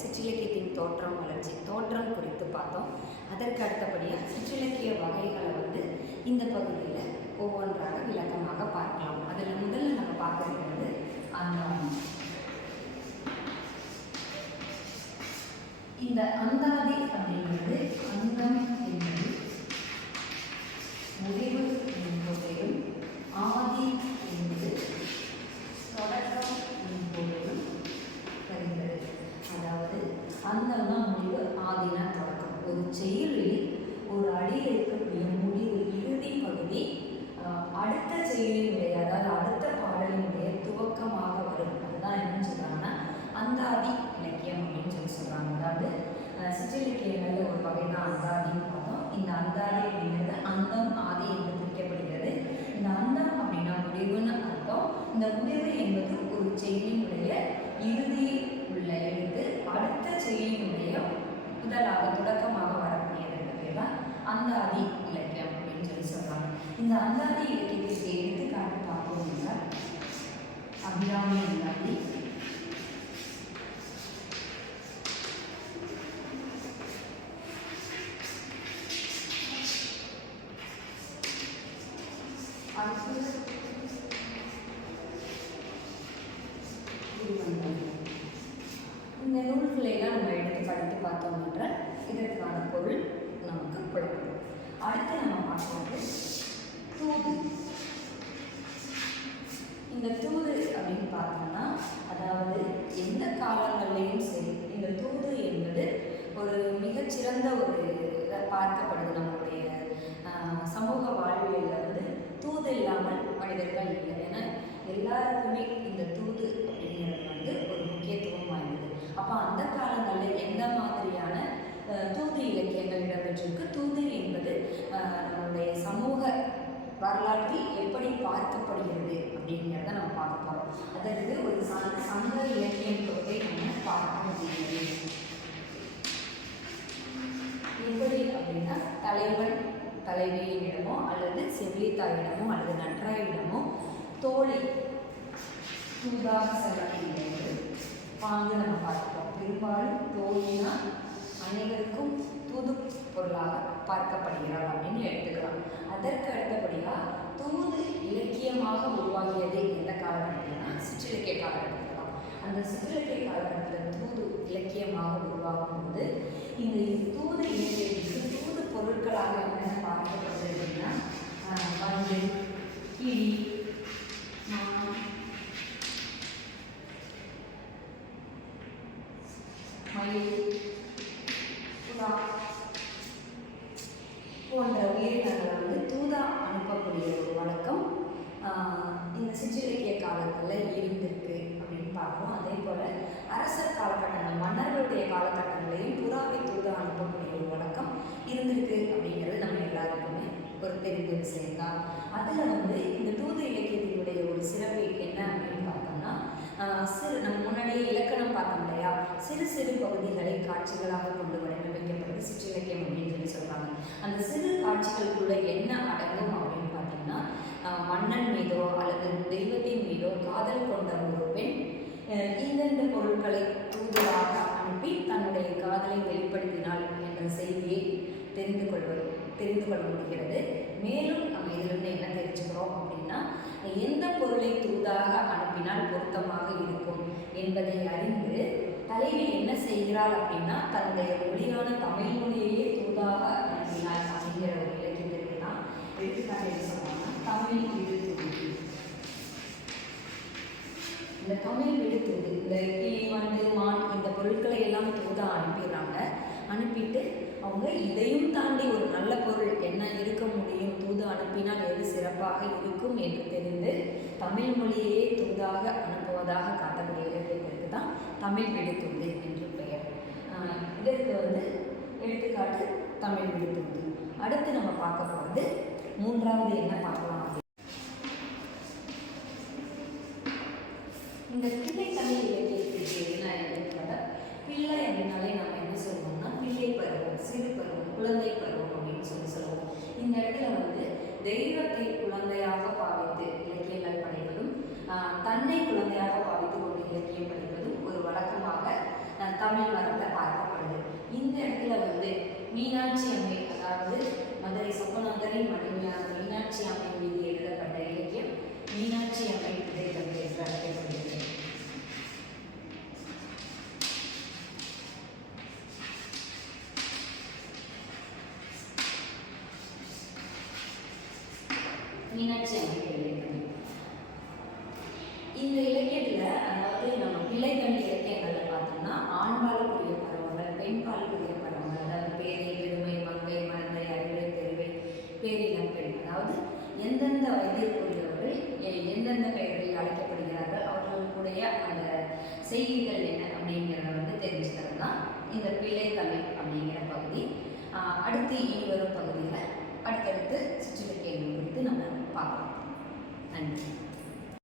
சிற்றிலக்கியத்தின் தோற்றம் வளர்ச்சி தோற்றம் குறித்து பார்த்தோம். அதற்கு அடுத்தபடியாக சிற்றிலக்கிய வகைகளை இந்த பகுதியில் ஒவ்வொன்றாக விளக்கமாக பார்க்கலாம். அதில் முதல்ல நம்ம பார்க்கறது அந்தாதி. இந்த அந்தாதி அப்படிங்கிறது அந்தம் என்பது முடிவு என்பதையும் ஆதி என்பது தொடக்கம் என்பதையும் தருகிறது. அதாவது அந்தம்னா முடிவு, ஆதினா தொடக்கம். ஒரு செயலில் ஒரு அடியில் இருக்கக்கூடிய முடிவு இறுதி பகுதி அடுத்த செயலினுடைய, அதாவது அடுத்த பாடலினுடைய துவக்கமாக வரும். அதுதான் என்னன்னு சொல்றாங்கன்னா அந்தாதி இலக்கியம் அப்படின்னு சொல்றாங்க. அதாவது சிற்றிலக்கியங்கள்ல ஒரு வகை தான் அந்தாதின்னு பார்த்தோம். இந்த அந்தாதி அப்படிங்கிறது அந்தம் ஆதி என்று பிரிக்கப்படுகிறது. இந்த அந்தம் அப்படின்னா முடிவுன்னு அர்த்தம். இந்த முடிவு என்பது ஒரு செயலினுடைய இறுதியில் உள்ள எழுத்து அடுத்த செயலினுடைய முதலாக தொடக்கமாக வரக்கூடியதற்கு பேர் தான் அந்தாதி இலக்கியம் அப்படின்னு சொல்றாங்க. இந்த அந்தாதி இலக்கியத்திற்கு எடுத்துக்காட்டு பார்ப்போம் என்றால் அபிராமி அந்தாதி, இந்த நூல்களை எல்லாம் நம்ம எடுத்து படித்து பார்த்தோம் என்றால் இதற்கான பொருள் நமக்கு புலப்படும். அடுத்து நம்ம பார்க்கிறது தூது. இந்த தூது அப்படின்னு பார்த்தோம்னா, அதாவது எந்த காலங்கள்லையும் சரி இந்த தூது என்பது ஒரு மிகச்சிறந்த ஒரு பார்க்கப்படுது. நம்மளுடைய சமூக வாழ்வியலில் தூது இல்லாமல் மனிதர்கள் இல்லை. ஏன்னா எல்லாருக்குமே இந்த தூது அப்படிங்கிறது ஒரு முக்கியத்துவம் வாய்ந்தது. அப்போ அந்த காலங்களில் எந்த மாதிரியான தூது இலக்கியங்கள் இடம்பெற்றிருக்கு, தூது என்பது நம்மளுடைய சமூக வரலாற்றில் எப்படி பார்க்கப்படுகிறது அப்படிங்கிறத நம்ம பார்க்க போகிறோம். அதற்கு ஒரு சங்க இலக்கியம் தொகை நம்ம பார்க்க முடியுது. எப்படி அப்படின்னா தலைவன் தலைவியிடமோ அல்லது செவிலித்தாயிடமோ அல்லது நன்றாயிடமோ தோழி தூதாக செல்லக்கூடிய பாங்கு நம்ம பார்ப்போம். பெரும்பாலும் தோழினா அனைவருக்கும் தூது பொருளாக பார்க்கப்படுகிறாள் அப்படின்னு எடுத்துக்கலாம். அதற்கு அடுத்தபடியாக தூது இலக்கியமாக உருவாகியது எந்த காலகட்டத்தில்னா சிற்றிலக்கிய காலகட்டத்தில் தான். அந்த சிற்றிலக்கிய காலகட்டத்தில் தூது இலக்கியமாக உருவாகும் போது இந்த தூது இலக்கியத்திற்கு தூது பொருட்களாக என்னென்ன பார்க்கப்படுது அப்படின்னா வந்து கிளி, மயில், புறா போன்ற உயிரினங்களை தூதா அனுப்பக்கூடிய ஒரு வழக்கம் இந்த சிற்றிலக்கிய காலங்களில் இருந்திருக்கு அப்படின்னு பார்ப்போம். அதே போல் அரசர் காலகட்டங்கள் மன்னர்களுடைய காலகட்டங்களையும் புறாவை தூதா அனுப்பக்கூடிய ஒரு வழக்கம் இருந்திருக்கு அப்படிங்கிறது நம்ம எல்லாருக்குமே ஒரு தெரிந்த விஷயம்தான். அதில் இந்த தூது இலக்கியத்தினுடைய ஒரு சிறப்பு என்ன அப்படின்னு பார்த்தோம்னா, நம்ம முன்னாடியே இலக்கணம் பார்த்தோம் இல்லையா, சிறு சிறு பகுதிகளை காட்சிகளாக கொண்டு வடிவமைக்கப்பட்டது சிற்றிலக்கியம் அப்படின்னு சொல்கிறாங்க. அந்த சிறு காட்சிகளுக்குள்ள என்ன அடங்கும் அப்படின்னு பார்த்தீங்கன்னா, மன்னன் மீதோ அல்லது தெய்வத்தின் மீதோ காதல் கொண்ட ஒரு பெண் இந்த பொருட்களை தூதுவாக அனுப்பி தன்னுடைய காதலை வெளிப்படுத்தினாள் என்ற செய்தியை தெரிந்து கொள்ள முடிகிறது. மேலும் நம்ம இதிலிருந்து என்ன தெரிஞ்சுக்கிறோம் அப்படின்னா, எந்த பொருளை தூதாக அனுப்பினால் பொருத்தமாக இருக்கும் என்பதை அறிந்து தலைவி என்ன செய்கிறாள் அப்படின்னா, தன்னுடைய மொழியான தமிழ் மொழியையே தூதாக அனுப்பினாள் அப்படிங்கிற ஒரு இலக்கியத்திற்கு தான் எடுத்துக்காட்டு என்ன சொன்னாங்கன்னா தமிழ் விடுதூது. இந்த தமிழ் விடுதூது இந்த கிளி, வண்டு, மான் இந்த பொருட்களை எல்லாம் தூதா அனுப்பிடுறாங்க. அனுப்பிட்டு அவங்க இதையும் தாண்டி ஒரு நல்ல பொருள் என்ன இருக்க முடியும், தூது அனுப்பினால் எது சிறப்பாக இருக்கும் என்று தெரிந்து தமிழ் மொழியையே தூதாக அனுப்புவதாக காட்டக்கூடிய இலக்கியத்திற்கு தான் தமிழ் விடுதூது என்று பெயர். இதற்கு எடுத்துக்காட்டு தமிழ் விடுதூது. அடுத்து நம்ம பார்க்க போகிறது மூன்றாவது என்ன பார்க்கலாம். இந்த பிள்ளை தமிழ் இலக்கியத்திற்கு என்ன எடுத்துக்காட்ட, பிள்ளை அப்படின்னாலே நம்ம என்ன சொல்லுவோம்னா பிள்ளை பருவம், சிறு பருவம், குழந்தை பருவம் அப்படின்னு சொல்லுவோம். இந்த இடத்துல தெய்வத்தை குழந்தையாக பாவித்து இலக்கியங்கள் படைப்பதும் தன்னை குழந்தையாக பாவித்து கொண்டு இலக்கியம் படைப்பதும் ஒரு வழக்கமாக தமிழ் மரபில் பார்க்கப்படுது. இந்த இடத்துல வந்து மீனாட்சி அம்மை, அதாவது மதுரை சொக்கநாதரி மீனாட்சி அம்மை மீது எழுதப்பட்ட இலக்கியம் மீனாட்சி அம்மை பிள்ளைத்தமிழ் என்று அழைக்கப்படுகிறது. மீனாட்சி அம்மை பிள்ளைத்தமிழ். இந்த இலக்கியத்தில், அதாவது நம்ம பிள்ளைத்தமிழ் இலக்கியங்களில் பார்த்தோம்னா ஆண்பாலுக்குரிய பருவங்கள், பெண்பாலுக்குரிய பருவங்கள், அதாவது பேதை, பெருமை, மங்கை, மடந்தை, அறிவை, தெரிவை, பேரினம், பெண், அதாவது எந்தெந்த வயதிற்குரியவர்கள் எந்தெந்த பெயர்களில் அழைக்கப்படுகிறார்கள், அவர்களுடைய அந்த செய்திகள் என்ன அப்படிங்கிறத வந்து தெரிஞ்சுக்கிறது தான் இந்த பிள்ளைத்தமிழ் அப்படிங்கிற பகுதி. அடுத்து இனி வரும் பகுதியில் அடுத்தடுத்து சிற்றிலக்கியங்கள் குறித்து நம்ம பார்க்கலாம். நன்றி.